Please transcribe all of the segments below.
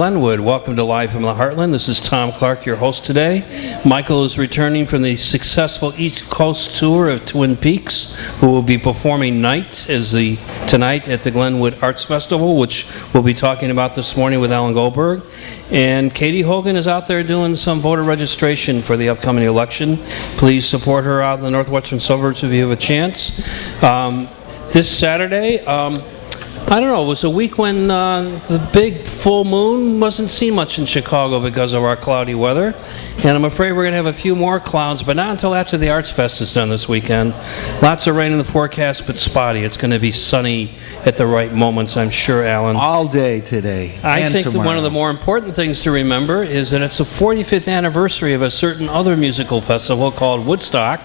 Glenwood. Welcome to Live from the Heartland. This is Thom Clark, your host today. Michael is returning from the successful East Coast tour of Twin Peaks, who will be performing tonight at the Glenwood Arts Festival, which we'll be talking about this morning with Alan Goldberg. And Katie Hogan is out there doing some voter registration for the upcoming election. Please support her out in the northwestern suburbs if you have a chance. This Saturday, I don't know, it was a week when the big full moon wasn't seen much in Chicago because of our cloudy weather. And I'm afraid we're going to have a few more clouds, but not until after the Arts Fest is done this weekend. Lots of rain in the forecast, but spotty. It's going to be sunny at the right moments, I'm sure, Alan. All day today. I think tomorrow. that one of the more important things to remember is that it's the 45th anniversary of a certain other musical festival called Woodstock.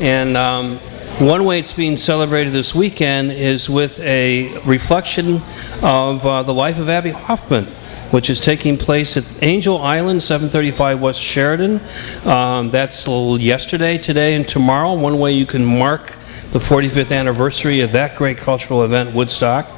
And one way it's being celebrated this weekend is with a reflection of the life of Abby Hoffman, which is taking place at Angel Island, 735 West Sheridan. That's yesterday, today, and tomorrow. One way you can mark the 45th anniversary of that great cultural event, Woodstock.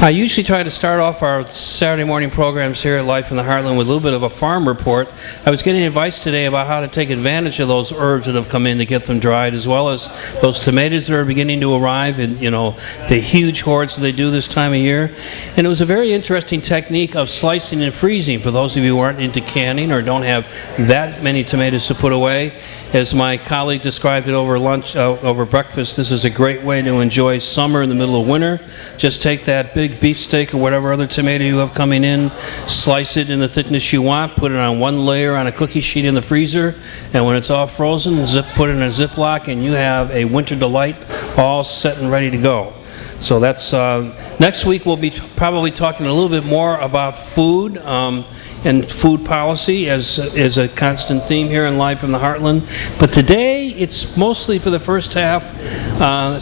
I usually try to start off our Saturday morning programs here at Life in the Heartland with a little bit of a farm report. I was getting advice today about how to take advantage of those herbs that have come in to get them dried, as well as those tomatoes that are beginning to arrive in, the huge hordes that they do this time of year. And it was a very interesting technique of slicing and freezing for those of you who aren't into canning or don't have that many tomatoes to put away. As my colleague described it over lunch, over breakfast, this is a great way to enjoy summer in the middle of winter. Just take that big beefsteak or whatever other tomato you have coming in, slice it in the thickness you want, put it on one layer on a cookie sheet in the freezer, and when it's all frozen, put it in a Ziploc, and you have a winter delight all set and ready to go. So that's next week. We'll be probably talking a little bit more about food and food policy as a constant theme here in Live from the Heartland. But today it's mostly, for the first half,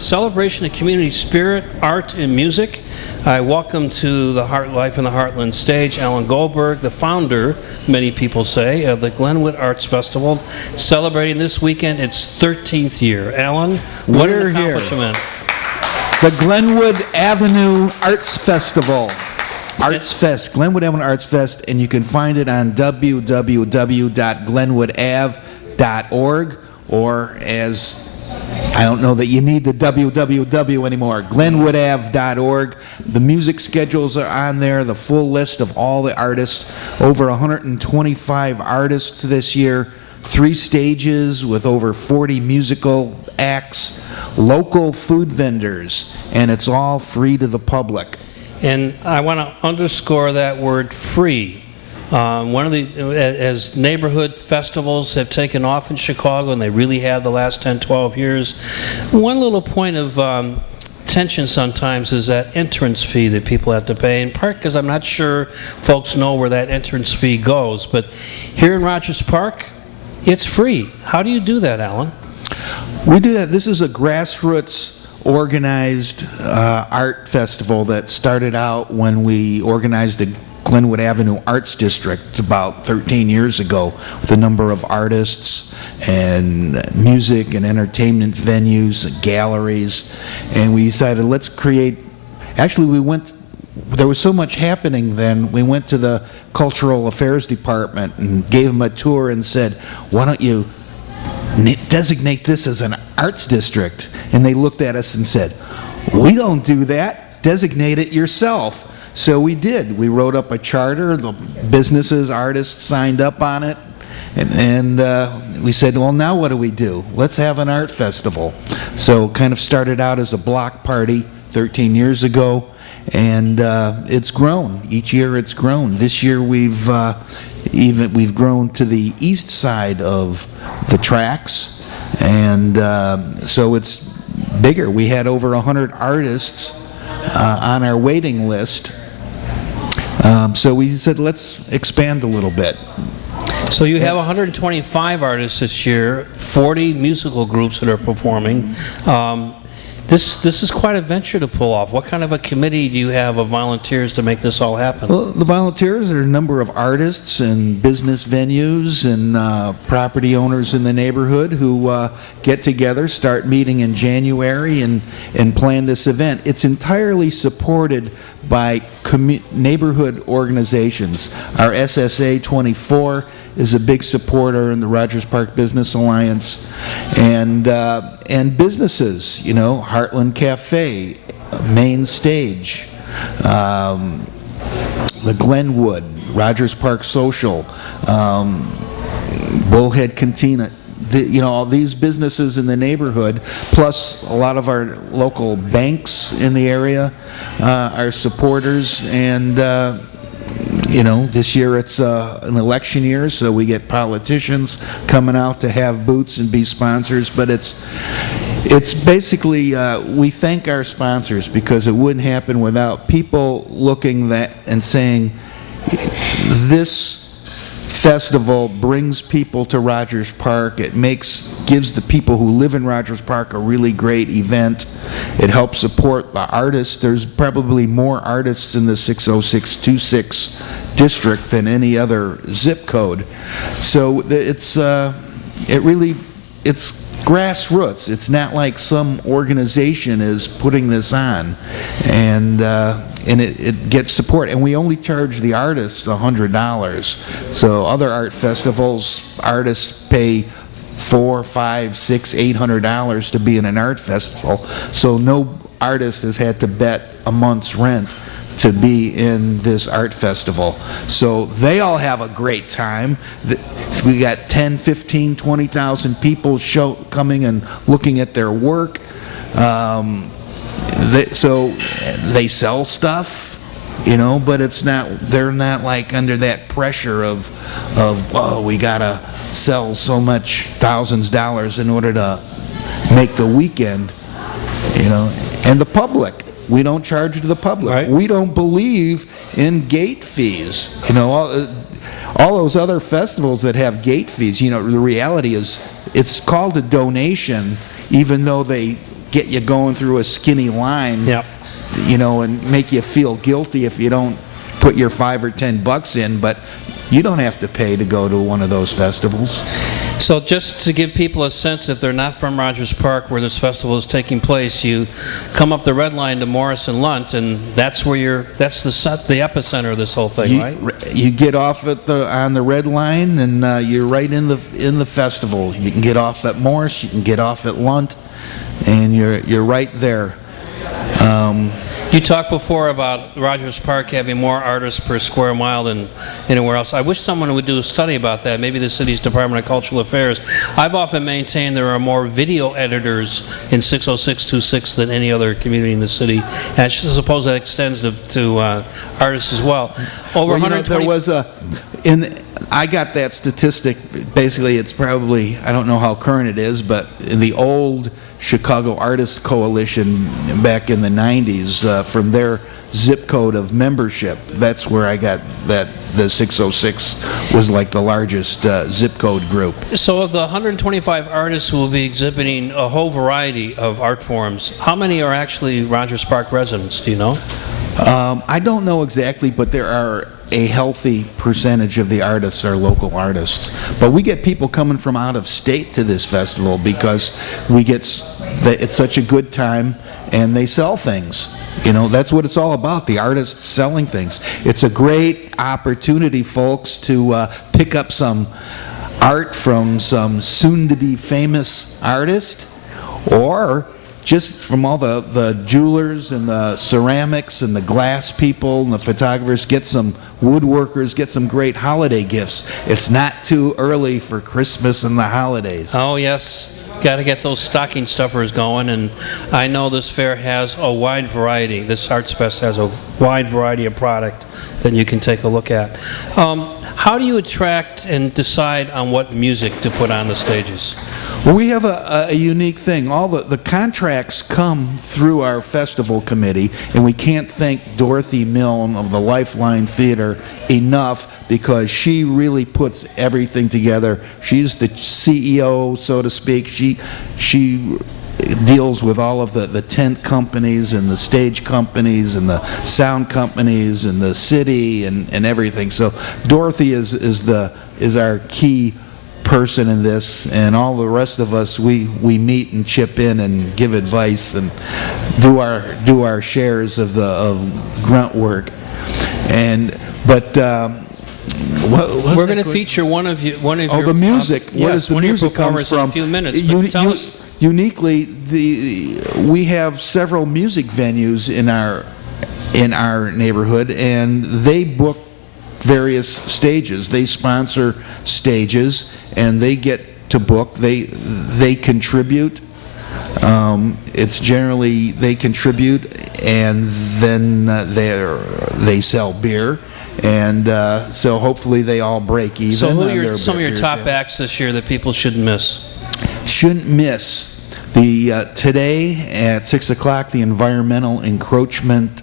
celebration of community spirit, art, and music. I welcome to the Life in the Heartland stage Alan Goldberg, the founder, many people say, of the Glenwood Arts Festival, celebrating this weekend its 13th year. Alan, what an accomplishment. The Glenwood Avenue Arts Festival. Arts Fest, Glenwood Avenue Arts Fest, and you can find it on www.glenwoodav.org, or I don't know that you need the www anymore, glenwoodav.org. The music schedules are on there, the full list of all the artists, over 125 artists this year, 3 stages with over 40 musical acts, local food vendors, and it's all free to the public. And I want to underscore that word free. As neighborhood festivals have taken off in Chicago, and they really have the last 10, 12 years, one little point of tension sometimes is that entrance fee that people have to pay, in part because I'm not sure folks know where that entrance fee goes. But here in Rogers Park, it's free. How do you do that, Alan? We do that. This is a grassroots organized art festival that started out when we organized the Glenwood Avenue Arts District about 13 years ago, with a number of artists and music and entertainment venues and galleries. And we decided, let's create, there was so much happening then, we went to the Cultural Affairs Department and gave them a tour and said, why don't you designate this as an arts district? And they looked at us and said, we don't do that, designate it yourself. So we did. We wrote up a charter, the businesses, artists signed up on it, and we said, well, now what do? Let's have an art festival. So kind of started out as a block party 13 years ago, and it's grown. Each year it's grown. This year we've grown to the east side of the tracks, and so it's bigger. We had over 100 artists on our waiting list, so we said, let's expand a little bit. So you have 125 artists this year, 40 musical groups that are performing. This is quite a venture to pull off. What kind of a committee do you have of volunteers to make this all happen? Well, the volunteers are a number of artists and business venues and property owners in the neighborhood who get together, start meeting in January, and plan this event. It's entirely supported by neighborhood organizations. Our SSA 24 is a big supporter in the Rogers Park Business Alliance, and businesses, you know, Heartland Cafe, Main Stage, the Glenwood, Rogers Park Social, Bullhead Cantina. You know, all these businesses in the neighborhood, plus a lot of our local banks in the area are supporters. And you know, this year it's an election year, so we get politicians coming out to have booths and be sponsors. But it's basically, we thank our sponsors, because it wouldn't happen without people looking that and saying, this festival brings people to Rogers Park. It gives the people who live in Rogers Park a really great event. It helps support the artists. There's probably more artists in the 60626 district than any other zip code. So it's grassroots. It's not like some organization is putting this on, and it gets support. And we only charge the artists $100. So other art festivals, artists pay $400, $500, $600, $800 to be in an art festival. So no artist has had to bet a month's rent to be in this art festival. So they all have a great time. We got 10, 15, 20,000 people coming and looking at their work. So they sell stuff, you know, but they're not like under that pressure of oh, we gotta sell so much thousands of dollars in order to make the weekend, you know. And the public, we don't charge to the public. Right. We don't believe in gate fees. You know, all those other festivals that have gate fees, you know, the reality is it's called a donation, even though they get you going through a skinny line, Yep. you know, and make you feel guilty if you don't put your $5 or $10 in, but you don't have to pay to go to one of those festivals. So just to give people a sense, if they're not from Rogers Park where this festival is taking place, you come up the red line to Morris and Lunt, and that's where that's the epicenter of this whole thing, right? You get off on the red line, and you're right in the festival. You can get off at Morris, you can get off at Lunt, and you're right there. You talked before about Rogers Park having more artists per square mile than anywhere else. I wish someone would do a study about that, maybe the city's Department of Cultural Affairs. I've often maintained there are more video editors in 60626 than any other community in the city. And I suppose that extends to artists as well. Over 120. There was I got that statistic. Basically, it's probably, I don't know how current it is, but in the old Chicago Artist Coalition back in the 90s, from their zip code of membership, that's where I got that the 606 was like the largest zip code group. So of the 125 artists who will be exhibiting a whole variety of art forms, how many are actually Rogers Park residents, do you know? I don't know exactly, but there are a healthy percentage of the artists are local artists. But we get people coming from out of state to this festival because it's such a good time, and they sell things. You know, that's what it's all about, the artists selling things. It's a great opportunity, folks, to pick up some art from some soon-to-be famous artist, or just from all the jewelers and the ceramics and the glass people and the photographers, get some woodworkers, get some great holiday gifts. It's not too early for Christmas and the holidays. Oh, yes. Got to get those stocking stuffers going, and I know this fair has a wide variety. This Arts Fest has a wide variety of product that you can take a look at. How do you attract and decide on what music to put on the stages? Well, we have a unique thing. All the contracts come through our festival committee, and we can't thank Dorothy Milne of the Lifeline Theater enough, because she really puts everything together. She's the CEO, so to speak. She deals with all of the tent companies and the stage companies and the sound companies and the city and everything. So Dorothy is our key person in this, and all the rest of us, we meet and chip in and give advice and do our shares of grunt work. But we're going to feature one of your the music. Where does the music come from? In a few minutes. But tell us. Uniquely, we have several music venues in our neighborhood, and they book various stages. They sponsor stages, and they get to book. They contribute. It's generally they contribute, and then they sell beer, and so hopefully they all break even. So who are some of your top acts this year that people shouldn't miss? Shouldn't miss. Today at 6 o'clock, the Environmental Encroachment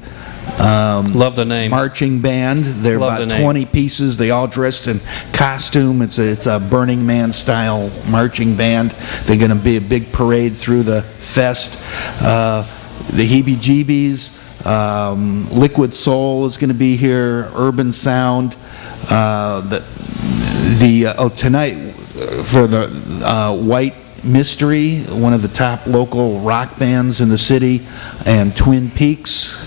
Love the name. Marching band. They're Love about the name. 20 pieces. They all dressed in costume. It's a Burning Man style marching band. They're going to be a big parade through the fest. The Heebie-Jeebies, Liquid Soul is going to be here. Urban Sound. Tonight for the White Mystery, one of the top local rock bands in the city, and Twin Peaks.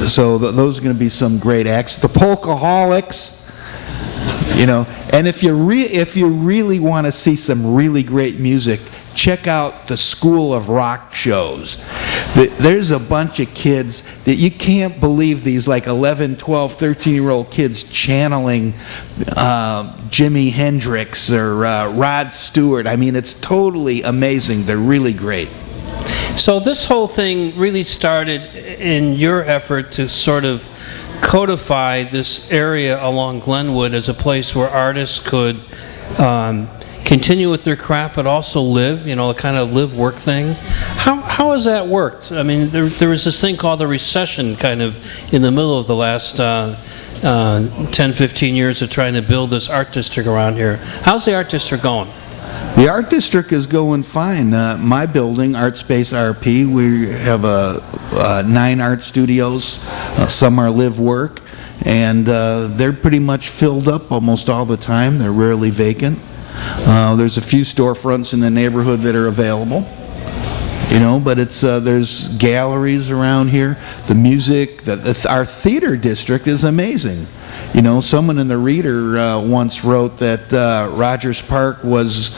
So those are going to be some great acts. The Polkaholics, and if you really want to see some really great music, check out the School of Rock shows. There's a bunch of kids that you can't believe, these like 11, 12, 13-year-old kids channeling Jimi Hendrix or Rod Stewart. I mean, it's totally amazing. They're really great. So this whole thing really started in your effort to sort of codify this area along Glenwood as a place where artists could continue with their craft but also live, a kind of live-work thing. How has that worked? I mean, there was this thing called the recession kind of in the middle of the last 10, 15 years of trying to build this art district around here. How's the art district going? The art district is going fine. My building, Art Space RP, we have 9 art studios. Some are live work, and they're pretty much filled up almost all the time. They're rarely vacant. There's a few storefronts in the neighborhood that are available, but there's galleries around here. The music, our theater district is amazing. Someone in the Reader once wrote that Rogers Park was,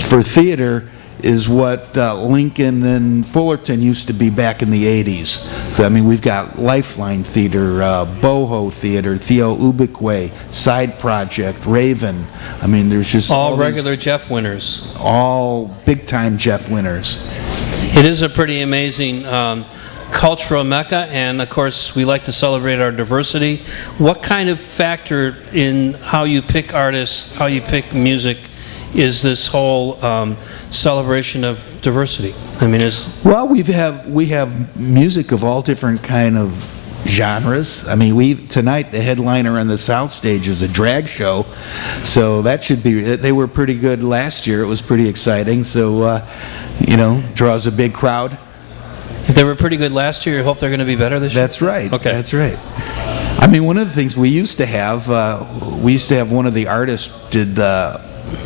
for theater, is what Lincoln and Fullerton used to be back in the 80s. So, I mean, we've got Lifeline Theater, Boho Theater, Theo Ubique, Side Project, Raven. I mean, there's just all regular Jeff winners. All big-time Jeff winners. It is a pretty amazing cultural mecca, and of course we like to celebrate our diversity. What kind of factor in how you pick artists, how you pick music, is this whole celebration of diversity? I mean, well, we have music of all different kind of genres. I mean, tonight the headliner on the South Stage is a drag show, so that should be. They were pretty good last year. It was pretty exciting. So draws a big crowd. If they were pretty good last year, you hope they're going to be better this year? That's right. Okay. That's right. I mean, one of the things we used to have one of the artists did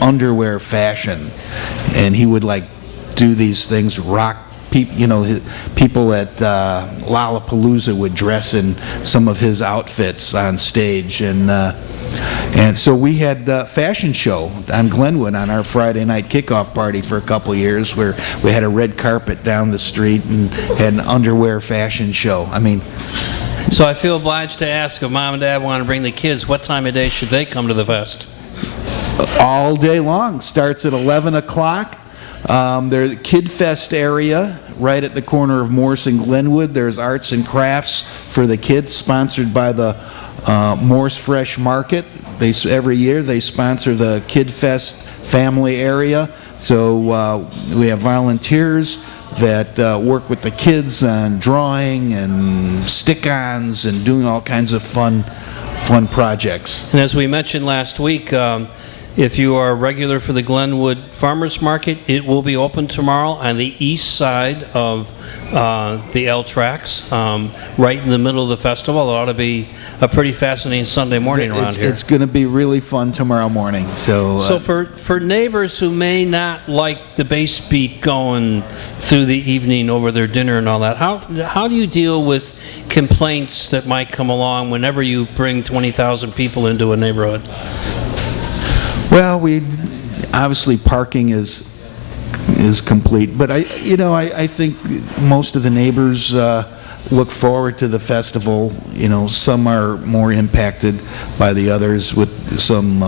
underwear fashion, and he would do these things, rock people at Lollapalooza would dress in some of his outfits on stage, and so we had a fashion show on Glenwood on our Friday night kickoff party for a couple of years, where we had a red carpet down the street and had an underwear fashion show. I mean, so I feel obliged to ask, if Mom and Dad want to bring the kids, what time of day should they come to the fest? All day long. Starts at 11 o'clock. There's the Kid Fest area right at the corner of Morse and Glenwood. There's arts and crafts for the kids, sponsored by the Morse Fresh Market. Every year they sponsor the Kid Fest family area. So we have volunteers that work with the kids on drawing and stick-ons and doing all kinds of fun projects. And as we mentioned last week, If you are a regular for the Glenwood Farmers Market, it will be open tomorrow on the east side of the L tracks, right in the middle of the festival. It ought to be a pretty fascinating Sunday morning around here. It's going to be really fun tomorrow morning. So for neighbors who may not like the bass beat going through the evening over their dinner and all that, how do you deal with complaints that might come along whenever you bring 20,000 people into a neighborhood? well, obviously parking is complete, but I think most of the neighbors look forward to the festival. Some are more impacted by the others with some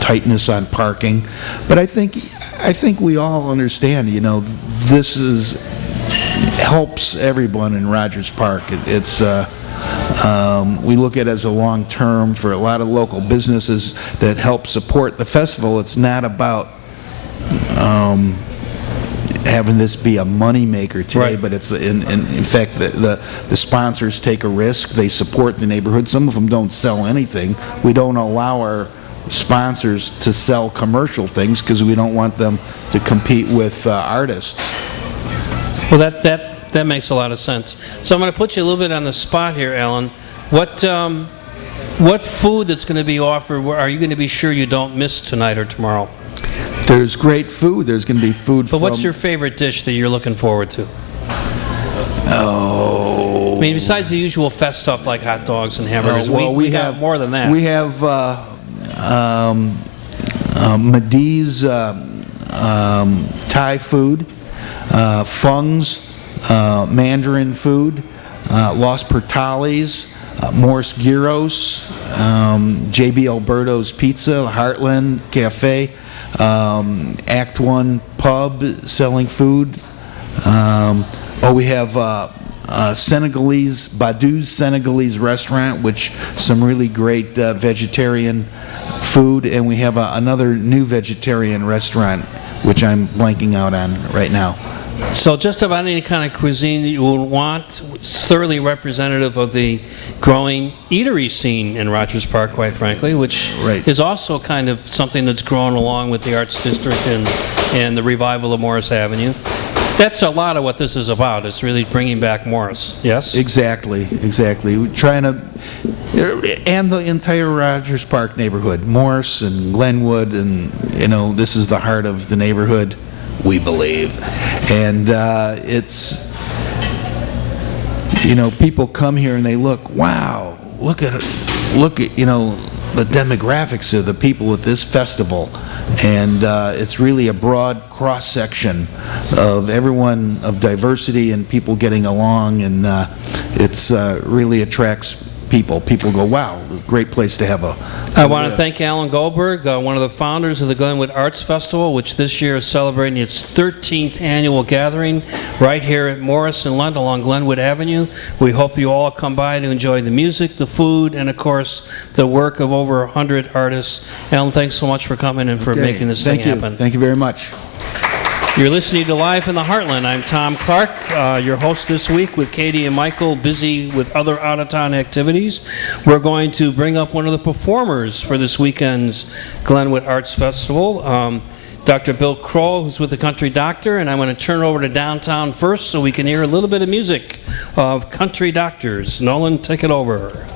tightness on parking, but I think we all understand. This helps everyone in Rogers Park. We look at it as a long term for a lot of local businesses that help support the festival. It's not about having this be a money maker today, right. But it's in fact the sponsors take a risk. They support the neighborhood. Some of them don't sell anything. We don't allow our sponsors to sell commercial things because we don't want them to compete with artists. Well, that makes a lot of sense. So I'm going to put you a little bit on the spot here, Alan. What food that's going to be offered are you going to be sure you don't miss tonight or tomorrow? There's great food. There's going to be food But what's your favorite dish that you're looking forward to? Oh. I mean, besides the usual fest stuff like hot dogs and hamburgers, we have more than that. We have Madi's Thai food, Fung's Mandarin food, Los Portales, Morris Gyros, J.B. Alberto's Pizza, Heartland Cafe, Act One Pub selling food. We have Senegalese, Badou's Senegalese restaurant, which some really great vegetarian food, and we have another new vegetarian restaurant, which I'm blanking out on right now. So just about any kind of cuisine that you would want, it's thoroughly representative of the growing eatery scene in Rogers Park, quite frankly, which Right. is also kind of something that's grown along with the Arts District and the revival of Morris Avenue. That's a lot of what this is about. It's really bringing back Morris, yes? Exactly. We're trying to, and the entire Rogers Park neighborhood, Morris and Glenwood, and this is the heart of the neighborhood, we believe. And it's, people come here and they look, wow, look at the demographics of the people at this festival. And it's really a broad cross-section of everyone, of diversity and people getting along, and it's really attracts people. People go, wow, great place to have a... I want to thank Alan Goldberg, one of the founders of the Glenwood Arts Festival, which this year is celebrating its 13th annual gathering right here at Morris and Lund along Glenwood Avenue. We hope you all come by to enjoy the music, the food, and of course the work of over 100 artists. Alan, thanks so much for coming and for making this thing happen. Thank you very much. You're listening to Live in the Heartland. I'm Thom Clark, your host this week, with Katie and Michael busy with other out-of-town activities. We're going to bring up one of the performers for this weekend's Glenwood Arts Festival, Dr. Bill Crow, who's with the Country Doctor, and I'm going to turn over to downtown first so we can hear a little bit of music of Country Doctors. Nolan, take it over.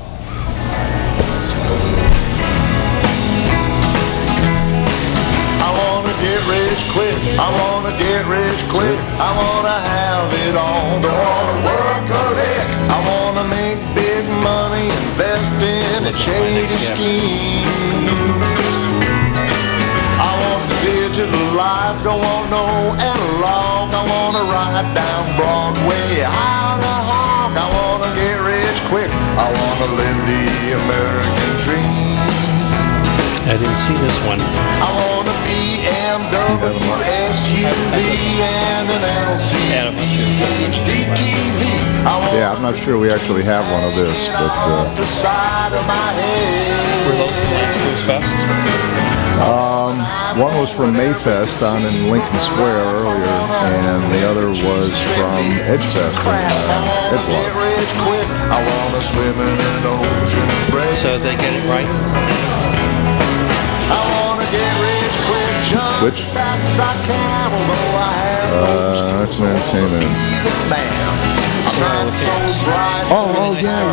I wanna get rich quick, I wanna have it all, don't wanna work a lick. I wanna make big money, invest in a shady scheme. I want digital life, don't want no analog. I wanna ride down Broadway, high on a hog. I wanna get rich quick, I wanna live the American dream. I didn't see this one. I want a BMW, SUV, and an LCD TV. Yeah, I'm not sure we actually have one of this, but the side of my head. Were those from last year's fest? one was from Mayfest down in Lincoln Square earlier, and the other was from Edgefest in Edgewater. I want to swim in an ocean of break. So they get it right? I want to Which? Arts and entertainment. Oh, yeah.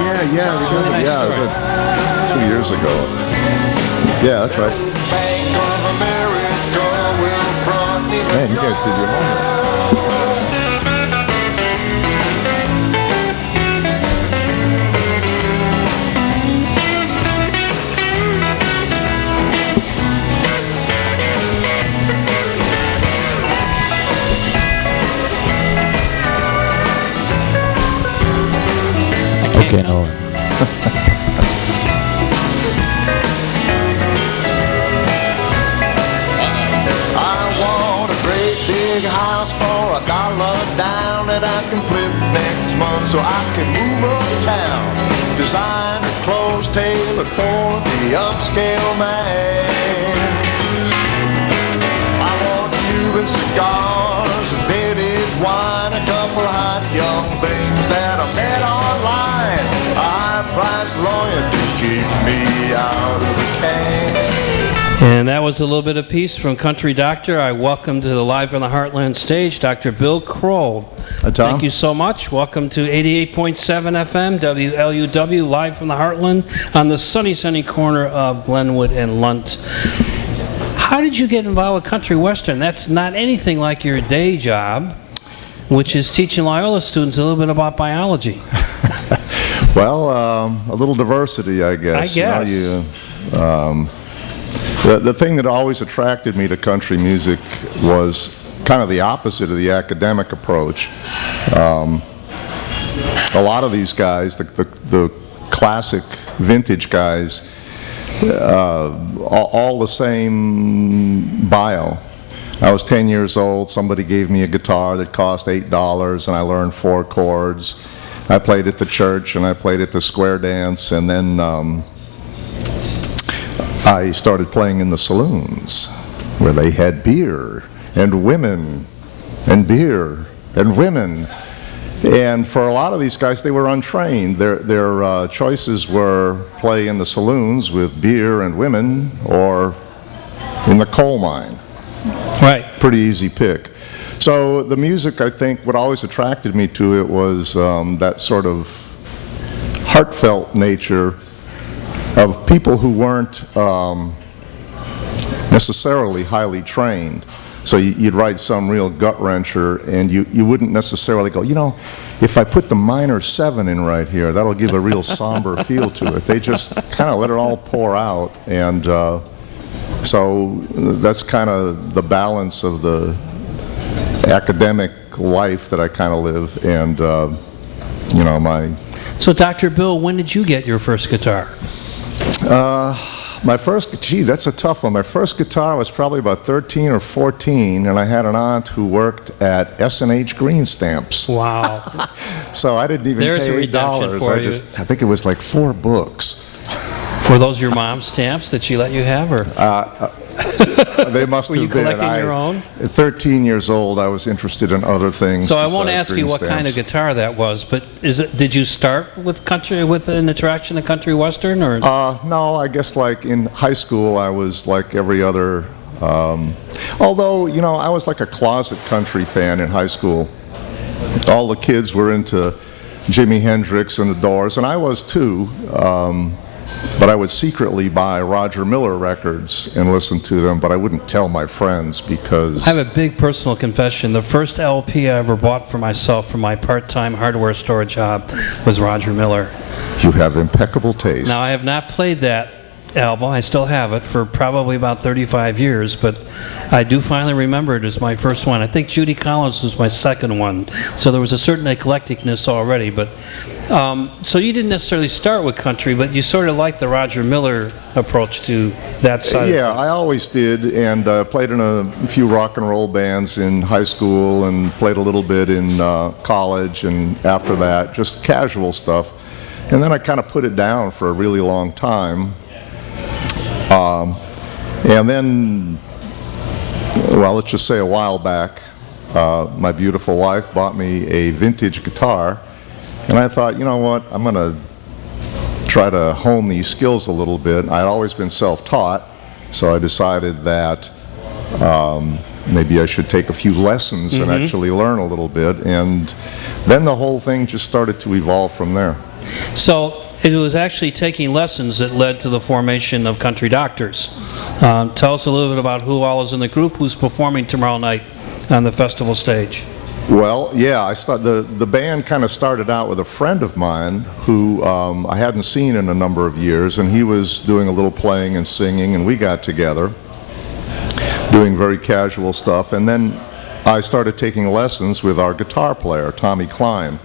Really nice story. 2 years ago. Yeah, that's right. Man, you guys did your homework. Okay, Nolan. I want a great big house for $1 down that I can flip next month so I can move uptown. Designer clothes tailored for the upscale man. I want Cuban cigars, vintage wine, a couple hot young things that I met online. High-priced lawyer to keep me out of the can. And that was a little bit of piece from Country Doctor. I welcome to the Live from the Heartland stage, Dr. Bill Kroll. Tom. Thank you so much. Welcome to 88.7 FM, WLUW, Live from the Heartland, on the sunny corner of Glenwood and Lunt. How did you get involved with country western? That's not anything like your day job, which is teaching Loyola students a little bit about biology. Well, a little diversity, I guess. I guess. You know, the thing that always attracted me to country music was kind of the opposite of the academic approach. A lot of these guys, the classic vintage guys, all the same bio. I was 10 years old, somebody gave me a guitar that cost $8 and I learned 4 chords. I played at the church and I played at the square dance, and then I started playing in the saloons where they had beer and women and beer and women. And for a lot of these guys, they were untrained. Their choices were play in the saloons with beer and women or in the coal mine. Right. Pretty easy pick. So the music, I think, what always attracted me to it was that sort of heartfelt nature of people who weren't necessarily highly trained. So you'd write some real gut-wrencher, and you wouldn't necessarily go, you know, if I put the minor 7 in right here, that'll give a real somber feel to it. They just kind of let it all pour out, and so that's kind of the balance of the academic life that I kind of live, and you know, So, Dr. Bill, when did you get your first guitar? My first, that's a tough one. My first guitar was probably about 13 or 14, and I had an aunt who worked at S&H Green Stamps. Wow. So I didn't even There's a pay redemption $8. for you. I think it was like 4 books. Were those your mom's stamps that she let you have, or They must were you have been. collecting your own? At 13 years old, I was interested in other things. So I won't besides ask you green what kind of stamps. guitar that was, but did you start with country, with an attraction to country western, or? No, I guess like in high school, I was like every other. Although, you know, I was like a closet country fan in high school. All the kids were into Jimi Hendrix and the Doors, and I was too. But I would secretly buy Roger Miller records and listen to them, but I wouldn't tell my friends because... I have a big personal confession. The first LP I ever bought for myself for my part-time hardware store job was Roger Miller. You have impeccable taste. Now, I have not played that album. I still have it for probably about 35 years, but I do finally remember it as my first one. I think Judy Collins was my second one, so there was a certain eclecticness already. But so you didn't necessarily start with country, but you sort of liked the Roger Miller approach to that side. Yeah, I always did, and played in a few rock and roll bands in high school and played a little bit in college, and after that, just casual stuff. And then I kind of put it down for a really long time. And then, well, let's just say a while back, my beautiful wife bought me a vintage guitar, and I thought, you know what, I'm going to try to hone these skills a little bit. I'd always been self-taught, So I decided that maybe I should take a few lessons and actually learn a little bit, and then the whole thing just started to evolve from there. So it was actually taking lessons that led to the formation of Country Doctors. Tell us a little bit about who all is in the group, who's performing tomorrow night on the festival stage. Well, yeah, the band kind of started out with a friend of mine who I hadn't seen in a number of years, and he was doing a little playing and singing, and we got together doing very casual stuff, and then I started taking lessons with our guitar player, Tommy Klein.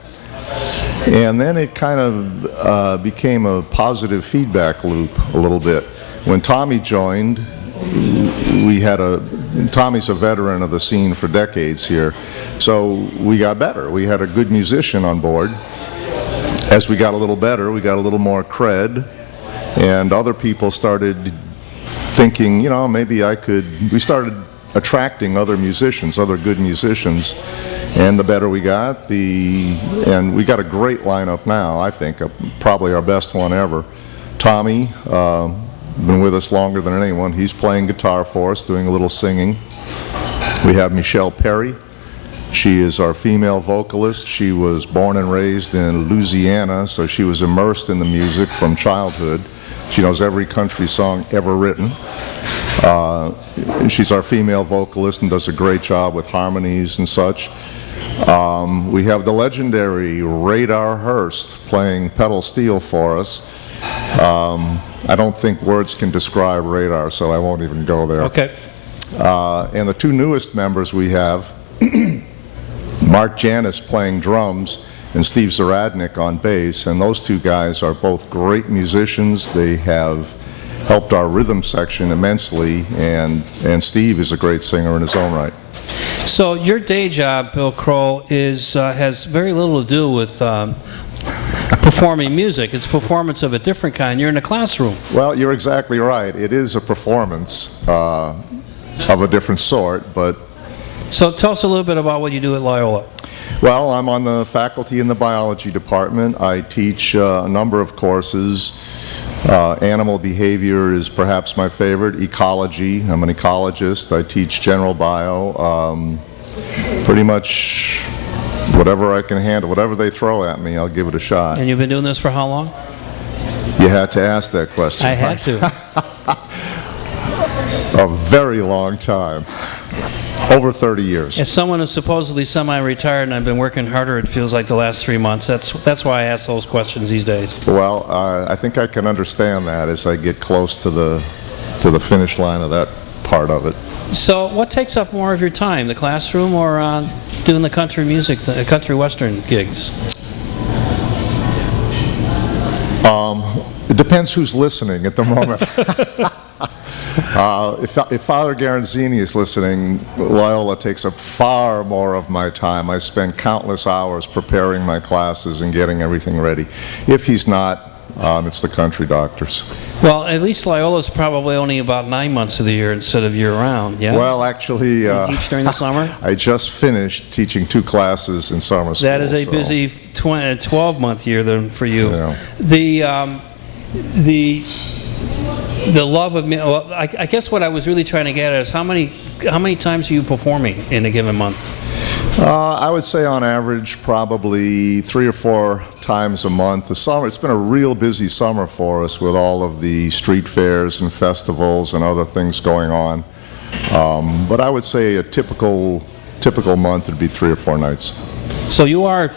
And then it kind of became a positive feedback loop a little bit. When Tommy joined, Tommy's a veteran of the scene for decades here, so we got better. We had a good musician on board. As we got a little better, we got a little more cred, and other people started thinking, you know, maybe we started attracting other musicians, other good musicians, and the better we got, and we got a great lineup now, I think, probably our best one ever. Tommy, been with us longer than anyone. He's playing guitar for us, doing a little singing. We have Michelle Perry. She is our female vocalist. She was born and raised in Louisiana, so she was immersed in the music from childhood. She knows every country song ever written. She's our female vocalist and does a great job with harmonies and such. We have the legendary Radar Hurst playing pedal steel for us. I don't think words can describe Radar, so I won't even go there. Okay. And the two newest members we have, Mark Janis playing drums and Steve Zaradnik on bass, and those two guys are both great musicians. They have helped our rhythm section immensely, and Steve is a great singer in his own right. So your day job, Bill Kroll, has very little to do with performing music. It's performance of a different kind. You're in a classroom. Well, you're exactly right. It is a performance of a different sort, but... So tell us a little bit about what you do at Loyola. Well, I'm on the faculty in the biology department. I teach a number of courses. Animal behavior is perhaps my favorite. Ecology, I'm an ecologist. I teach general bio. Pretty much whatever I can handle, whatever they throw at me, I'll give it a shot. And you've been doing this for how long? You had to ask that question. I had to. A very long time. Over 30 years. As someone who's supposedly semi-retired and I've been working harder, it feels like the last 3 months. That's why I ask those questions these days. Well, I think I can understand that as I get close to the finish line of that part of it. So what takes up more of your time, the classroom or doing the country music, the country western gigs? It depends who's listening at the moment. If Father Garanzini is listening, Loyola takes up far more of my time. I spend countless hours preparing my classes and getting everything ready. If he's not, it's the Country Doctors. Well, at least Loyola's probably only about 9 months of the year instead of year-round, yeah? Well, actually... you teach during the summer? I just finished teaching 2 classes in summer school. That is a busy 12-month year then for you. Yeah. The love of music. Well, I guess what I was really trying to get at is how many times are you performing in a given month? I would say on average probably 3 or 4 times a month. The summer, it's been a real busy summer for us with all of the street fairs and festivals and other things going on. But I would say a typical month would be 3 or 4 nights. So you are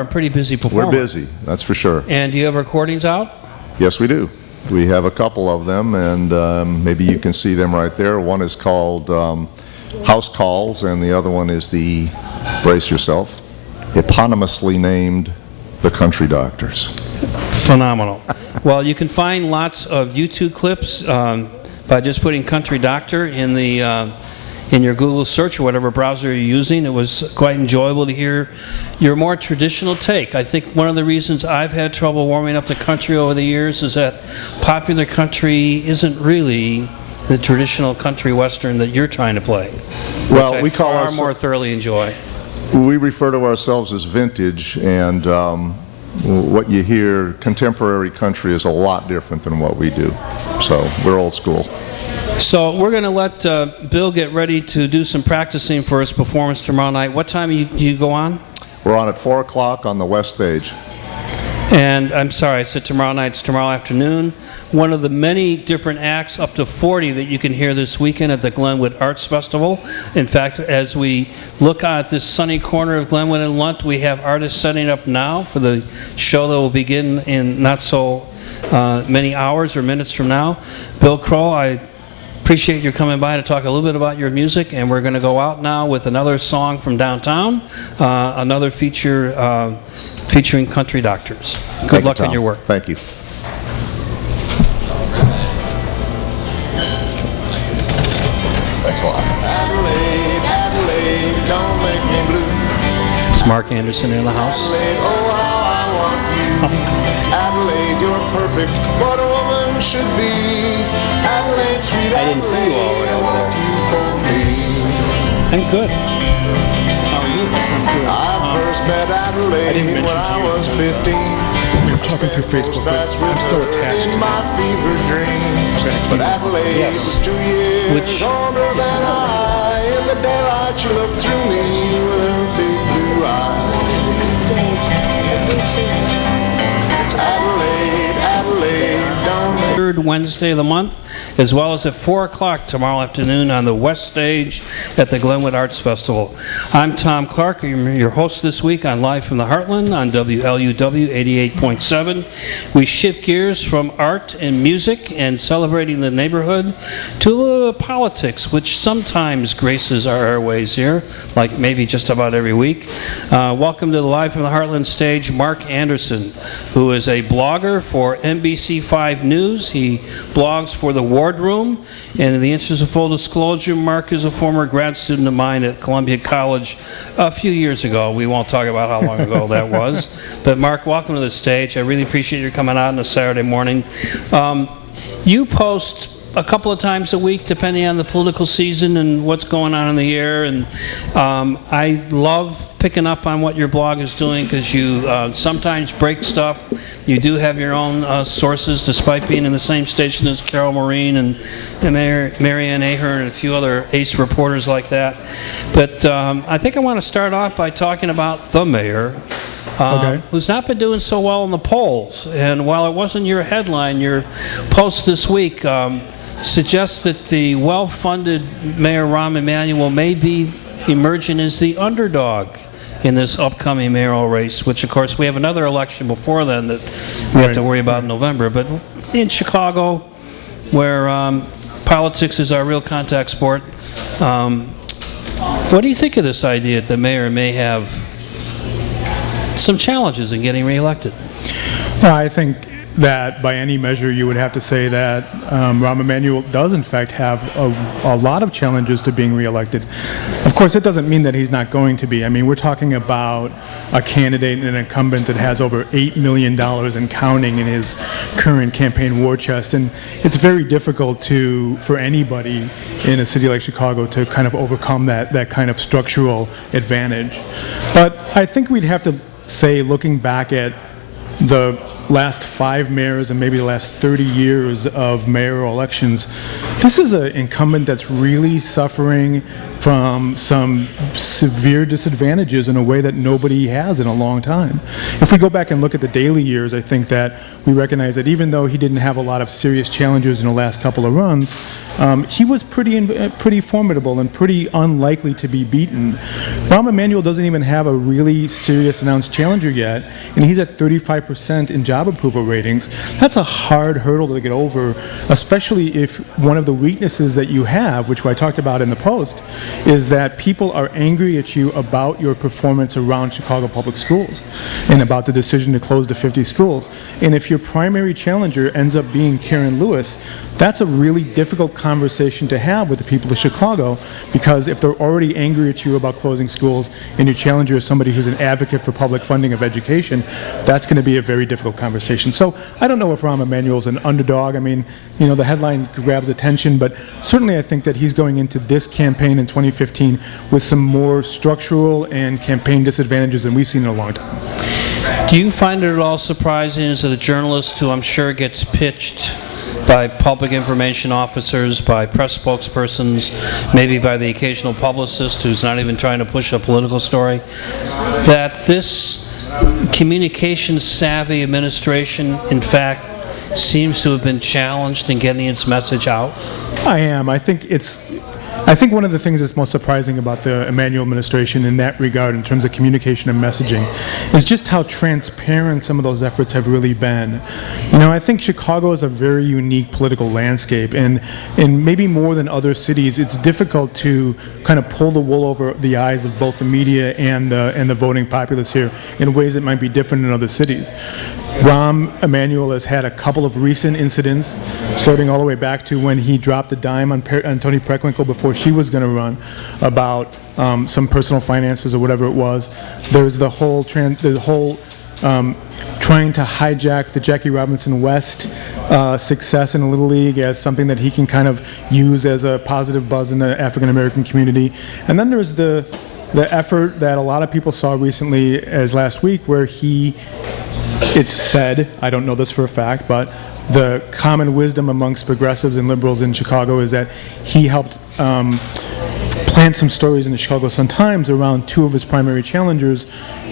a pretty busy performer. We're busy, that's for sure. And do you have recordings out? Yes, we do. We have a couple of them, and maybe you can see them right there. One is called House Calls, and the other one is the, brace yourself, eponymously named The Country Doctors. Phenomenal. Well, you can find lots of YouTube clips by just putting Country Doctor in your Google search or whatever browser you're using. It was quite enjoyable to hear your more traditional take. I think one of the reasons I've had trouble warming up to country over the years is that popular country isn't really the traditional country western that you're trying to play. Well, we call far more thoroughly enjoy. We refer to ourselves as vintage, and what you hear, contemporary country is a lot different than what we do. So we're old school. So we're going to let Bill get ready to do some practicing for his performance tomorrow night. What time do you go on? We're on at 4 o'clock on the west stage. And I'm sorry, I said tomorrow night. It's tomorrow afternoon. One of the many different acts, up to 40, that you can hear this weekend at the Glenwood Arts Festival. In fact, as we look at this sunny corner of Glenwood and Lunt, we have artists setting up now for the show that will begin in not so many hours or minutes from now. Bill Kroll, I appreciate your coming by to talk a little bit about your music, and we're going to go out now with another song from downtown, another feature featuring country doctors. Good luck on your work. Thank you. Thanks a lot. Adelaide, Adelaide, don't make me blue. It's Mark Anderson in the house. Adelaide, oh how I want you. Adelaide, you're perfect, what a woman should be. Adelaide, sweet I didn't see you all the way over there. you for me. I'm good. How are you? I first met Adelaide when I was 15. We were talking through Facebook, but I'm still attached in to my fever dream. But Adelaide was 2 years Which- older than I. In the daylight, she looked through me with her big blue eyes. Adelaide, Adelaide, don't make Third Wednesday of the month, as well as at 4 o'clock tomorrow afternoon on the West Stage at the Glenwood Arts Festival. I'm Thom Clark, your host this week on Live from the Heartland on WLUW 88.7. We shift gears from art and music and celebrating the neighborhood to a little politics, which sometimes graces our airways here, like maybe just about every week. Welcome to the Live from the Heartland stage, Mark Anderson, who is a blogger for NBC5 News. He blogs for the Ward Room, and in the interest of full disclosure, Mark is a former grad student of mine at Columbia College a few years ago. We won't talk about how long ago that was. But Mark, welcome to the stage. I really appreciate your coming out on a Saturday morning. You post a couple of times a week, depending on the political season and what's going on in the air, and I love picking up on what your blog is doing, because you sometimes break stuff. You do have your own sources, despite being in the same station as Carol Maureen and Marianne Ahern and a few other ace reporters like that. But I think I want to start off by talking about the mayor, who's not been doing so well in the polls. And while it wasn't your headline, your post this week suggests that the well-funded Mayor Rahm Emanuel may be emerging as the underdog in this upcoming mayoral race, which of course we have another election before then that we have to worry about in November. But in Chicago, where politics is our real contact sport, what do you think of this idea that the mayor may have some challenges in getting reelected? Well, I think that by any measure you would have to say that Rahm Emanuel does in fact have a lot of challenges to being reelected. Of course, it doesn't mean that he's not going to be. I mean, we're talking about a candidate and an incumbent that has over $8 million and counting in his current campaign war chest, and it's very difficult for anybody in a city like Chicago to kind of overcome that kind of structural advantage. But I think we'd have to say, looking back at the last 5 mayors and maybe the last 30 years of mayoral elections, this is an incumbent that's really suffering from some severe disadvantages in a way that nobody has in a long time. If we go back and look at the Daley years, I think that we recognize that even though he didn't have a lot of serious challenges in the last couple of runs, he was pretty formidable and pretty unlikely to be beaten. Rahm Emanuel doesn't even have a really serious announced challenger yet, and he's at 35% in job approval ratings. That's a hard hurdle to get over, especially if one of the weaknesses that you have, which I talked about in the post, is that people are angry at you about your performance around Chicago Public Schools and about the decision to close the 50 schools. And if your primary challenger ends up being Karen Lewis, that's a really difficult conversation to have with the people of Chicago, because if they're already angry at you about closing schools and your challenger is somebody who's an advocate for public funding of education, that's going to be a very difficult conversation. So I don't know if Rahm Emanuel's an underdog. I mean, you know, the headline grabs attention, but certainly I think that he's going into this campaign in 2015 with some more structural and campaign disadvantages than we've seen in a long time. Do you find it at all surprising as a journalist who I'm sure gets pitched by public information officers, by press spokespersons, maybe by the occasional publicist who's not even trying to push a political story, that this communication-savvy administration, in fact, seems to have been challenged in getting its message out? I am. I think one of the things that's most surprising about the Emanuel administration in that regard, in terms of communication and messaging, is just how transparent some of those efforts have really been. You know, I think Chicago is a very unique political landscape, and maybe more than other cities, it's difficult to kind of pull the wool over the eyes of both the media and the voting populace here in ways that might be different in other cities. Rahm Emanuel has had a couple of recent incidents, starting all the way back to when he dropped a dime on Toni Preckwinkle before she was going to run, about some personal finances or whatever it was. There's the whole trying to hijack the Jackie Robinson West success in the Little League as something that he can kind of use as a positive buzz in the African American community. And then there's the effort that a lot of people saw recently as last week, where it's said, I don't know this for a fact, but the common wisdom amongst progressives and liberals in Chicago is that he helped plant some stories in the Chicago Sun-Times around two of his primary challengers,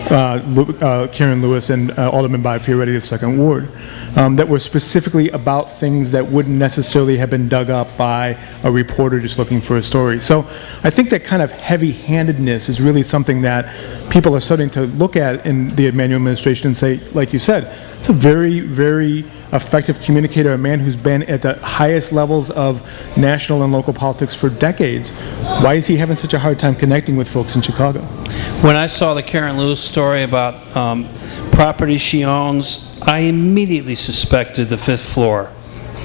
Karen Lewis and Alderman Bob Fioretti of 2nd Ward, that were specifically about things that wouldn't necessarily have been dug up by a reporter just looking for a story. So I think that kind of heavy-handedness is really something that people are starting to look at in the Emanuel administration and say, like you said, it's a very, very effective communicator, a man who's been at the highest levels of national and local politics for decades. Why is he having such a hard time connecting with folks in Chicago? When I saw the Karen Lewis story about property she owns, I immediately suspected the 5th floor.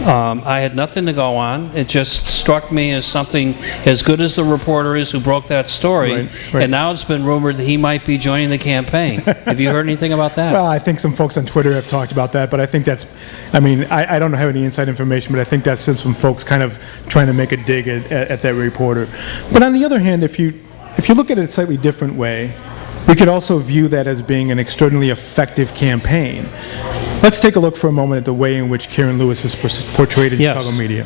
I had nothing to go on. It just struck me as something, as good as the reporter is who broke that story, right. And now it's been rumored that he might be joining the campaign. Have you heard anything about that? Well, I think some folks on Twitter have talked about that, but I think that's, I don't have any inside information, but I think that's just some folks kind of trying to make a dig at that reporter. But on the other hand, if you look at it a slightly different way, we could also view that as being an extraordinarily effective campaign. Let's take a look for a moment at the way in which Karen Lewis is portrayed in Chicago media.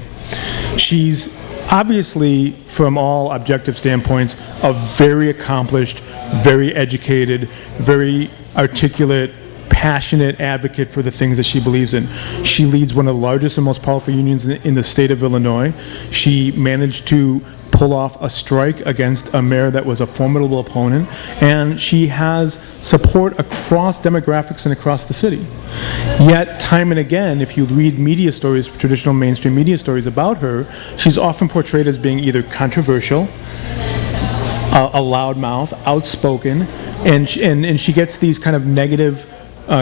She's obviously, from all objective standpoints, a very accomplished, very educated, very articulate, passionate advocate for the things that she believes in. She leads one of the largest and most powerful unions in the state of Illinois. She managed to pull off a strike against a mayor that was a formidable opponent, and she has support across demographics and across the city. Yet, time and again, if you read media stories, traditional mainstream media stories about her, she's often portrayed as being either controversial, a loudmouth, outspoken, and she gets these kind of negative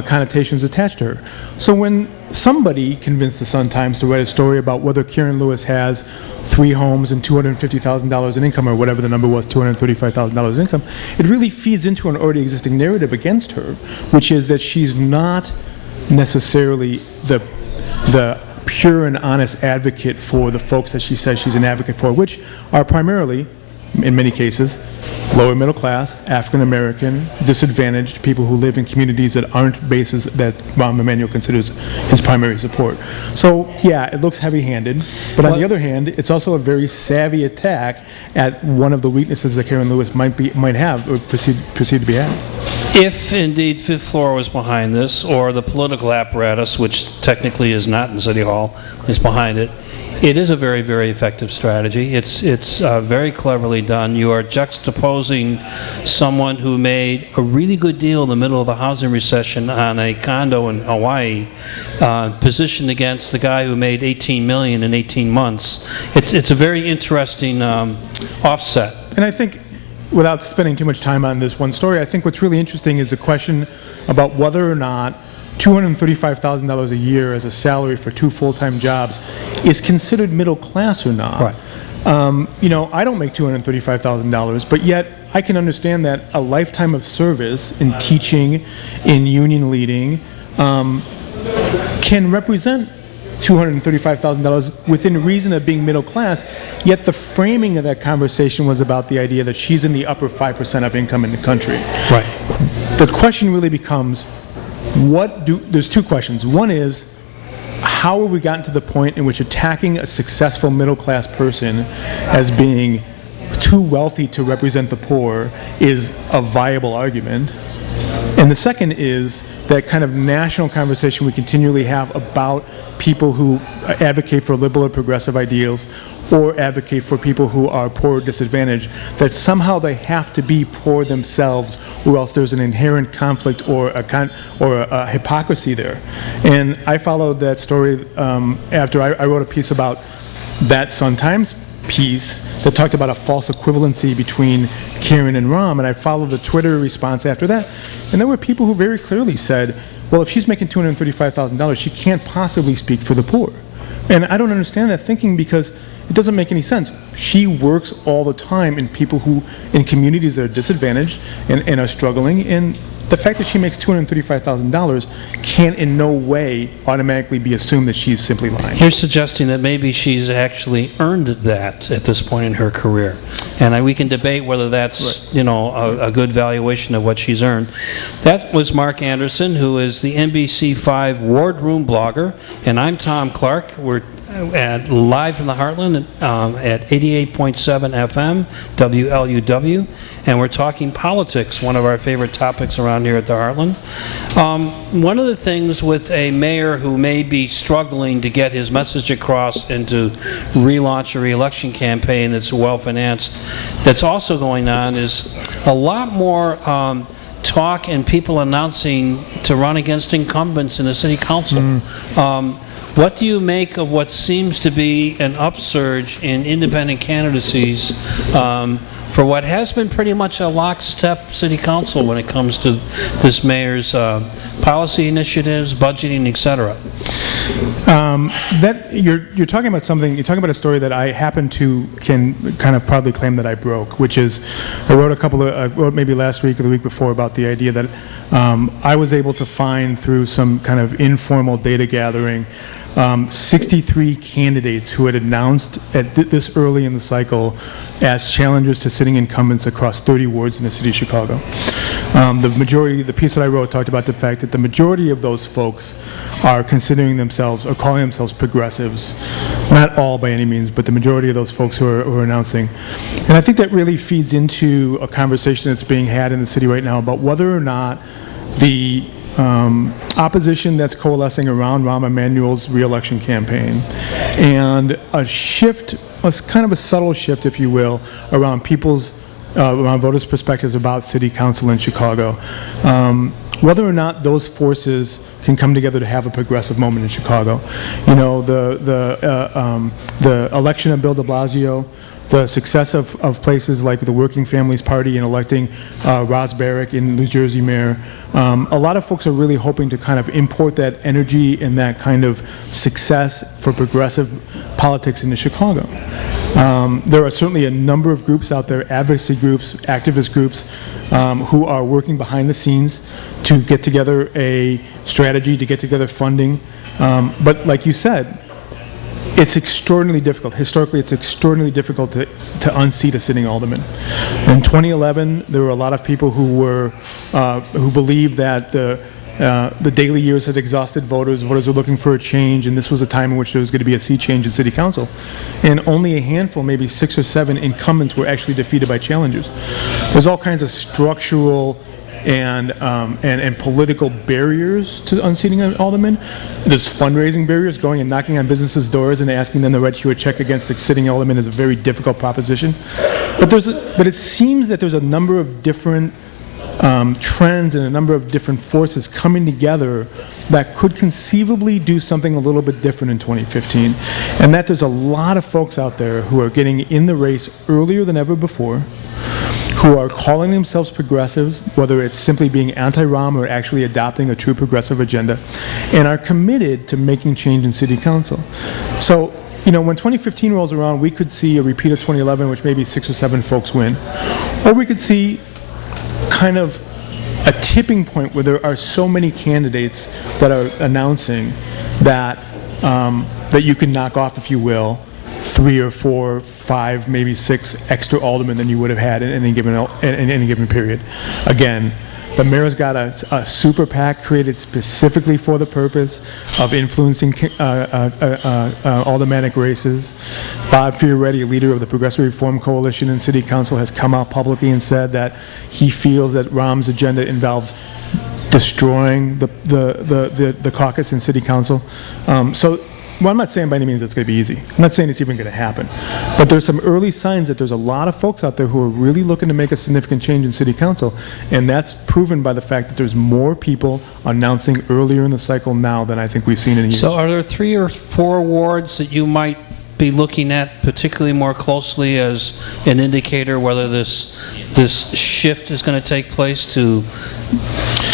connotations attached to her. So when somebody convinced the Sun-Times to write a story about whether Karen Lewis has 3 homes and $250,000 in income, or whatever the number was, $235,000 in income, it really feeds into an already existing narrative against her, which is that she's not necessarily the pure and honest advocate for the folks that she says she's an advocate for, which are primarily, in many cases, lower middle class, African American, disadvantaged people who live in communities that aren't bases that Rahm Emanuel considers his primary support. So yeah, it looks heavy-handed, but on the other hand, it's also a very savvy attack at one of the weaknesses that Karen Lewis might have or perceived to be having. If indeed 5th floor was behind this, or the political apparatus, which technically is not in City Hall, is behind it, it is a very, very effective strategy. It's very cleverly done. You are juxtaposing someone who made a really good deal in the middle of the housing recession on a condo in Hawaii, positioned against the guy who made $18 million in 18 months. It's a very interesting offset. And I think, without spending too much time on this one story, I think what's really interesting is the question about whether or not $235,000 a year as a salary for 2 full-time jobs is considered middle class or not. Right. I don't make $235,000, but yet I can understand that a lifetime of service in teaching, in union leading, can represent $235,000 within reason of being middle class, yet the framing of that conversation was about the idea that she's in the upper 5% of income in the country. Right. The question really becomes, there's 2 questions. One is, how have we gotten to the point in which attacking a successful middle-class person as being too wealthy to represent the poor is a viable argument? And the second is that kind of national conversation we continually have about people who advocate for liberal or progressive ideals or advocate for people who are poor or disadvantaged, that somehow they have to be poor themselves or else there's an inherent conflict or a hypocrisy there. And I followed that story after I wrote a piece about that Sun-Times piece that talked about a false equivalency between Karen and Rahm, and I followed the Twitter response after that, and there were people who very clearly said, well, if she's making $235,000, she can't possibly speak for the poor. And I don't understand that thinking because it doesn't make any sense. She works all the time in communities that are disadvantaged and are struggling, and the fact that she makes $235,000 can't in no way automatically be assumed that she's simply lying. You're suggesting that maybe she's actually earned that at this point in her career. And we can debate whether that's, a good valuation of what she's earned. That was Mark Anderson, who is the NBC5 Wardroom blogger, and I'm Thom Clark. We're live from the Heartland at 88.7 FM, WLUW, and we're talking politics, one of our favorite topics around here at the Heartland. One of the things with a mayor who may be struggling to get his message across and to relaunch a re-election campaign that's well-financed, that's also going on is a lot more talk and people announcing to run against incumbents in the city council. What do you make of what seems to be an upsurge in independent candidacies for what has been pretty much a lockstep city council when it comes to this mayor's policy initiatives, budgeting, etc.? You're talking about something. You're talking about a story that I can kind of proudly claim that I broke, which is I wrote maybe last week or the week before about the idea that I was able to find through some kind of informal data gathering 63 candidates who had announced at this early in the cycle as challengers to sitting incumbents across 30 wards in the city of Chicago. The piece that I wrote talked about the fact that the majority of those folks are considering themselves or calling themselves progressives. Not all by any means, but the majority of those folks who are announcing. And I think that really feeds into a conversation that's being had in the city right now about whether or not the opposition that's coalescing around Rahm Emanuel's re-election campaign and a shift, kind of a subtle shift, if you will, around around voters' perspectives about city council in Chicago. Whether or not those forces can come together to have a progressive moment in Chicago. The election of Bill de Blasio, the success of places like the Working Families Party in electing Ross Barrick in New Jersey mayor. A lot of folks are really hoping to kind of import that energy and that kind of success for progressive politics into Chicago. There are certainly a number of groups out there, advocacy groups, activist groups, who are working behind the scenes to get together a strategy, to get together funding. But like you said, it's extraordinarily difficult. Historically, it's extraordinarily difficult to unseat a sitting alderman. In 2011, there were a lot of people who believed that the daily years had exhausted voters. Voters were looking for a change, and this was a time in which there was going to be a sea change in city council. And only a handful, maybe 6 or 7 incumbents were actually defeated by challengers. There's all kinds of structural and political barriers to unseating an alderman. There's fundraising barriers. Going and knocking on businesses' doors and asking them to write you a check against the sitting alderman is a very difficult proposition. But it seems that there's a number of different trends and a number of different forces coming together that could conceivably do something a little bit different in 2015. And that there's a lot of folks out there who are getting in the race earlier than ever before, who are calling themselves progressives, whether it's simply being anti-Rahm or actually adopting a true progressive agenda, and are committed to making change in city council. So, when 2015 rolls around, we could see a repeat of 2011, which maybe 6 or 7 folks win. Or we could see kind of a tipping point where there are so many candidates that are announcing that that you can knock off, if you will, 3 or 4, 5, maybe 6 extra aldermen than you would have had in any given period. Again, The mayor's got a super PAC created specifically for the purpose of influencing aldermanic races. Bob Fioretti, leader of the Progressive Reform Coalition in City Council, has come out publicly and said that he feels that Rahm's agenda involves destroying the caucus in City Council. Well, I'm not saying by any means it's going to be easy. I'm not saying it's even going to happen. But there's some early signs that there's a lot of folks out there who are really looking to make a significant change in City Council. And that's proven by the fact that there's more people announcing earlier in the cycle now than I think we've seen in years. So are there 3 or 4 wards that you might be looking at particularly more closely as an indicator whether this shift is going to take place to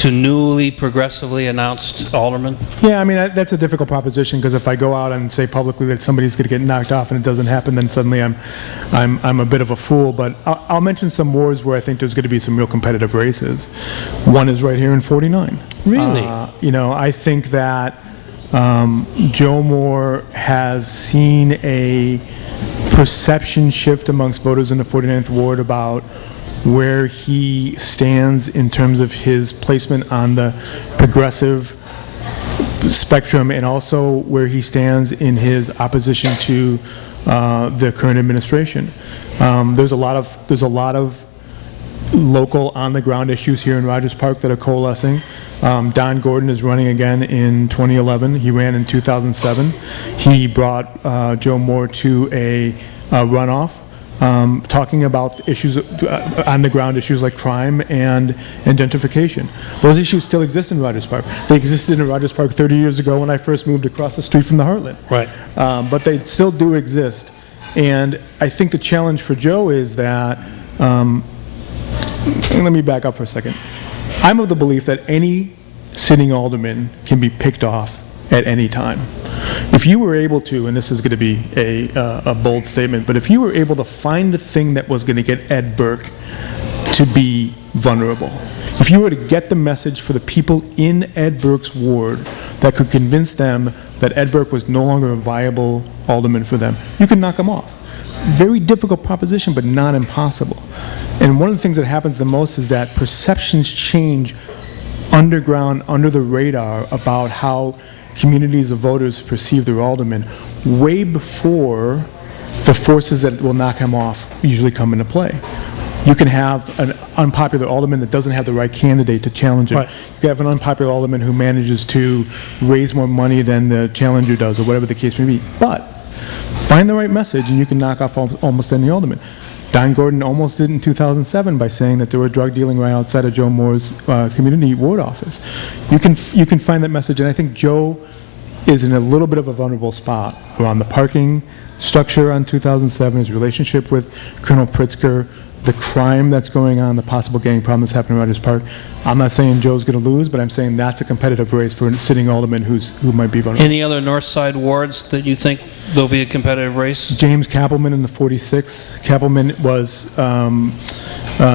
newly progressively announced aldermen? Yeah, I mean, that's a difficult proposition, because if I go out and say publicly that somebody's going to get knocked off and it doesn't happen, then suddenly I'm a bit of a fool. But I'll mention some wards where I think there's going to be some real competitive races. One is right here in 49. Really? I think that Joe Moore has seen a perception shift amongst voters in the 49th Ward about where he stands in terms of his placement on the progressive spectrum, and also where he stands in his opposition to the current administration. There's a lot of local on-the-ground issues here in Rogers Park that are coalescing. Don Gordon is running again in 2011. He ran in 2007. He brought Joe Moore to a runoff, talking about issues, on-the-ground issues like crime and gentrification. Those issues still exist in Rogers Park. They existed in Rogers Park 30 years ago when I first moved across the street from the Heartland. Right. But they still do exist. And I think the challenge for Joe is that, let me back up for a second. I'm of the belief that any sitting alderman can be picked off at any time. If you were able to, and this is going to be a bold statement, but if you were able to find the thing that was going to get Ed Burke to be vulnerable, if you were to get the message for the people in Ed Burke's ward that could convince them that Ed Burke was no longer a viable alderman for them, you can knock him off. Very difficult proposition, but not impossible. And one of the things that happens the most is that perceptions change underground, under the radar, about how communities of voters perceive their alderman way before the forces that will knock him off usually come into play. You can have an unpopular alderman that doesn't have the right candidate to challenge him. Right. You can have an unpopular alderman who manages to raise more money than the challenger does, or whatever the case may be. But find the right message and you can knock off almost any alderman. Don Gordon almost did in 2007 by saying that there were drug dealing right outside of Joe Moore's community ward office. You can find that message, and I think Joe is in a little bit of a vulnerable spot around the parking structure on 2007, his relationship with Colonel Pritzker, the crime that's going on, the possible gang problem that's happening in Rogers Park. I'm not saying Joe's going to lose, but I'm saying that's a competitive race for a sitting alderman who might be vulnerable. Any other North Side wards that you think there'll be a competitive race? James Kappelman in the 46th. Kappelman was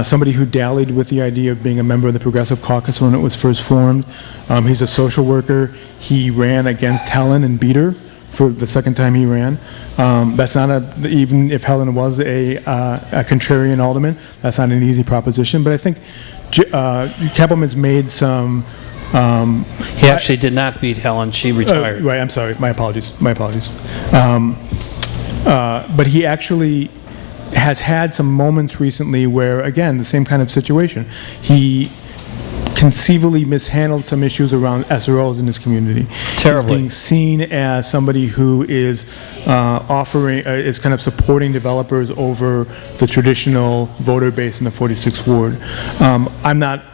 somebody who dallied with the idea of being a member of the Progressive Caucus when it was first formed. He's a social worker. He ran against Helen and beat her for the second time he ran. That's not even if Helen was a contrarian alderman, that's not an easy proposition. But I think Kappelman's made some. He actually did not beat Helen. She retired. Right. I'm sorry. My apologies. But he actually has had some moments recently where, again, the same kind of situation. He conceivably mishandled some issues around SROs in his community. Terribly. He's being seen as somebody who is is kind of supporting developers over the traditional voter base in the 46th ward. I'm not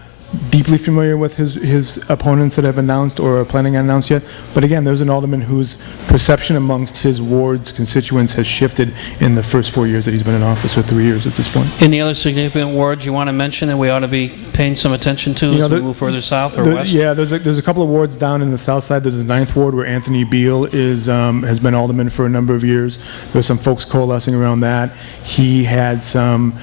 deeply familiar with his opponents that have announced or are planning on announced yet, but again, there's an alderman whose perception amongst his ward's constituents has shifted in the first 4 years that he's been in office, or 3 years at this point. Any other significant wards you want to mention that we ought to be paying some attention to as we move further south or west? Yeah, there's a couple of wards down in the south side. There's the 9th ward where Anthony Beal has been alderman for a number of years. There's some folks coalescing around that. He had some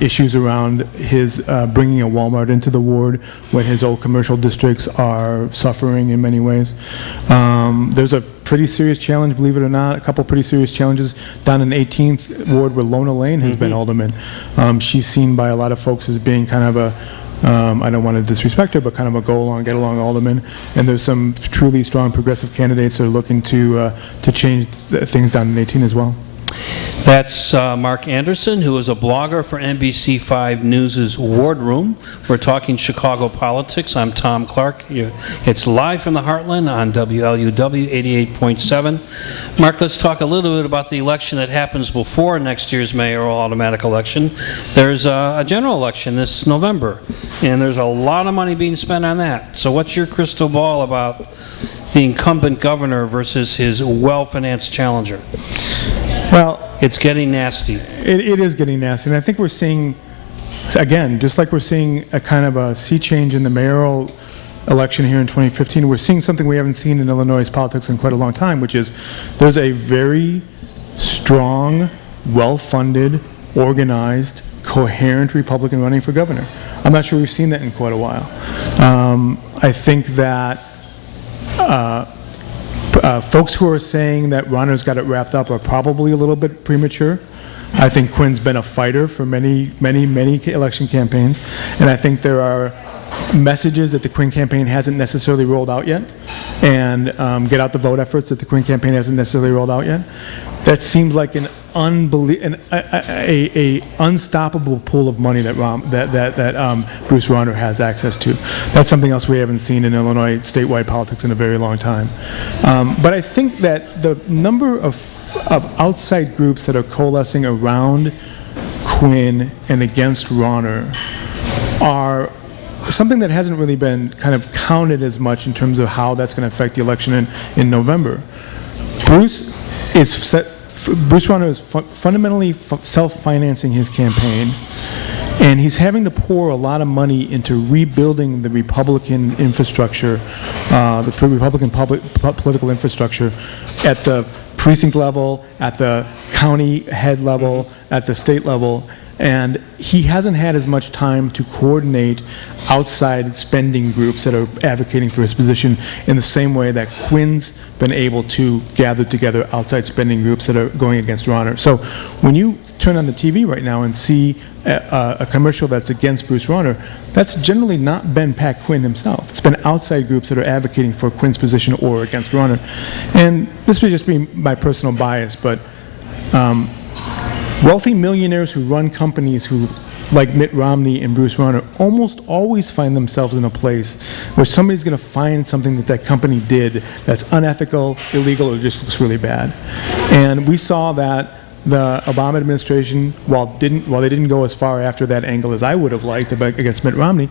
issues around his bringing a Walmart into the ward when his old commercial districts are suffering in many ways. There's a pretty serious challenge, believe it or not, a couple pretty serious challenges down in 18th ward where Lona Lane has been alderman. She's seen by a lot of folks as being kind of I don't want to disrespect her, but kind of a go along, get along alderman. And there's some truly strong progressive candidates that are looking to change things down in 18 as well. That's Mark Anderson, who is a blogger for NBC5 News' Ward Room. We're talking Chicago politics. I'm Thom Clark. It's live from the Heartland on WLUW 88.7. Mark, let's talk a little bit about the election that happens before next year's mayoral automatic election. There's a general election this November, and there's a lot of money being spent on that. So what's your crystal ball about the incumbent governor versus his well-financed challenger? Well, it's getting nasty. It is getting nasty, and I think we're seeing, again, just like we're seeing a kind of a sea change in the mayoral election here in 2015, we're seeing something we haven't seen in Illinois politics in quite a long time, which is there's a very strong, well-funded, organized, coherent Republican running for governor. I'm not sure we've seen that in quite a while. I think that folks who are saying that Rauner's got it wrapped up are probably a little bit premature. I think Quinn's been a fighter for many election campaigns, and I think there are messages that the Quinn campaign hasn't necessarily rolled out yet, and get out the vote efforts that the Quinn campaign hasn't necessarily rolled out yet. That seems like an unstoppable pool of money that Bruce Rauner has access to. That's something else we haven't seen in Illinois statewide politics in a very long time. But I think that the number of outside groups that are coalescing around Quinn and against Rauner are something that hasn't really been kind of counted as much in terms of how that's going to affect the election in November. Bruce Rauner is fundamentally self-financing his campaign, and he's having to pour a lot of money into rebuilding the Republican infrastructure, the Republican political infrastructure at the precinct level, at the county head level, at the state level. And he hasn't had as much time to coordinate outside spending groups that are advocating for his position in the same way that Quinn's been able to gather together outside spending groups that are going against Rauner. So when you turn on the TV right now and see a commercial that's against Bruce Rauner, that's generally not been Pat Quinn himself. It's been outside groups that are advocating for Quinn's position or against Rauner. And this would just be my personal bias, but wealthy millionaires who run companies who, like Mitt Romney and Bruce Rauner, almost always find themselves in a place where somebody's going to find something that company did that's unethical, illegal, or just looks really bad. And we saw that the Obama administration, while they didn't go as far after that angle as I would have liked against Mitt Romney,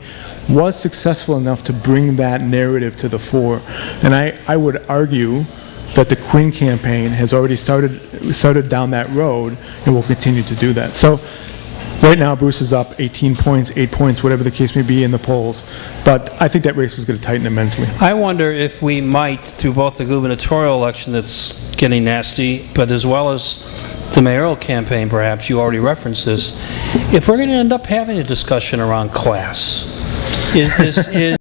was successful enough to bring that narrative to the fore. And I would argue that the Quinn campaign has already started down that road and will continue to do that. So right now Bruce is up 18 points, 8 points, whatever the case may be in the polls. But I think that race is going to tighten immensely. I wonder if we might, through both the gubernatorial election that's getting nasty, but as well as the mayoral campaign, perhaps, you already referenced this, if we're going to end up having a discussion around class. Is